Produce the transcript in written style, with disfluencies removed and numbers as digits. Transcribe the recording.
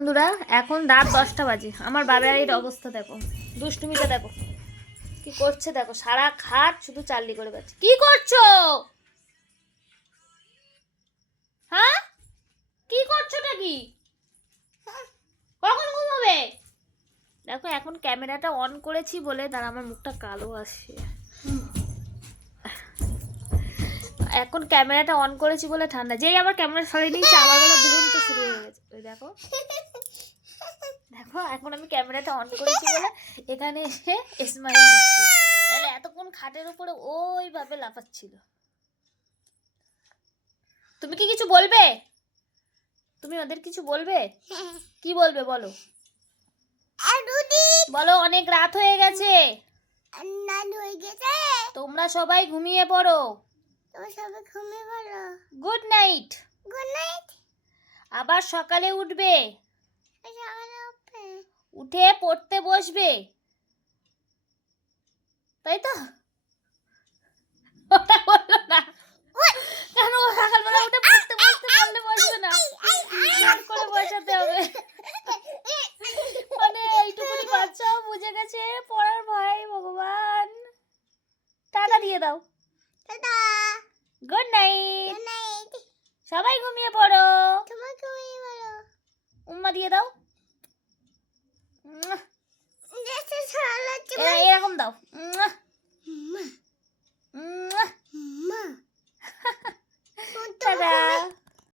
বন্ধুরা এখন রাত 10টা বাজে, আমার বাবার অবস্থা দেখো, দুষ্টুমিটা দেখো কি করছে, দেখো সারা খাট শুধু চাল্লি করে বেড়াচ্ছে। কি করছো? হ্যাঁ, কি করছোটা কি? কখন ঘুমাবে? দেখো এখন ক্যামেরাটা অন করেছি বলে তার আমার মুখটা কালো আসছে। এখন ক্যামেরাটা অন করেছি বলে ঠান্ডা, যেই আবার ক্যামেরা সরিয়ে নিয়েছে আবার বেলা দুরন্ত শুরু হয়ে গেছে। ওই দেখো দেখো এখন আমি ক্যামেরাটা অন করেছি বলে এখানে এসে স্মাইল দিচ্ছি, তাহলে এতক্ষণ খাটের উপরে ওইভাবে লাফাচ্ছিল। তুমি কি কিছু বলবে? তুমি ওদের কিছু বলবে? কি বলবে বলো? বলো অনেক রাত হয়ে গেছে, তোমরা সবাই ঘুমিয়ে পড়ো। Good night. আবার সকালে উঠবে, উঠে পড়তে বসবে, তাই তো? ওটা বললো না কেন? ও সকালবেলা উঠে পড়তে বসতে বললে বসবে না, জোর করে বসাতে হবে। মানে এইটুকুনি বাচ্চাও বুঝে গেছে পড়ার ভয়। ভগবান, টাটা দিয়ে দাও। গুড নাইট, সবাই ঘুমিয়ে পড়ো। উম্মা দিয়ে দাও।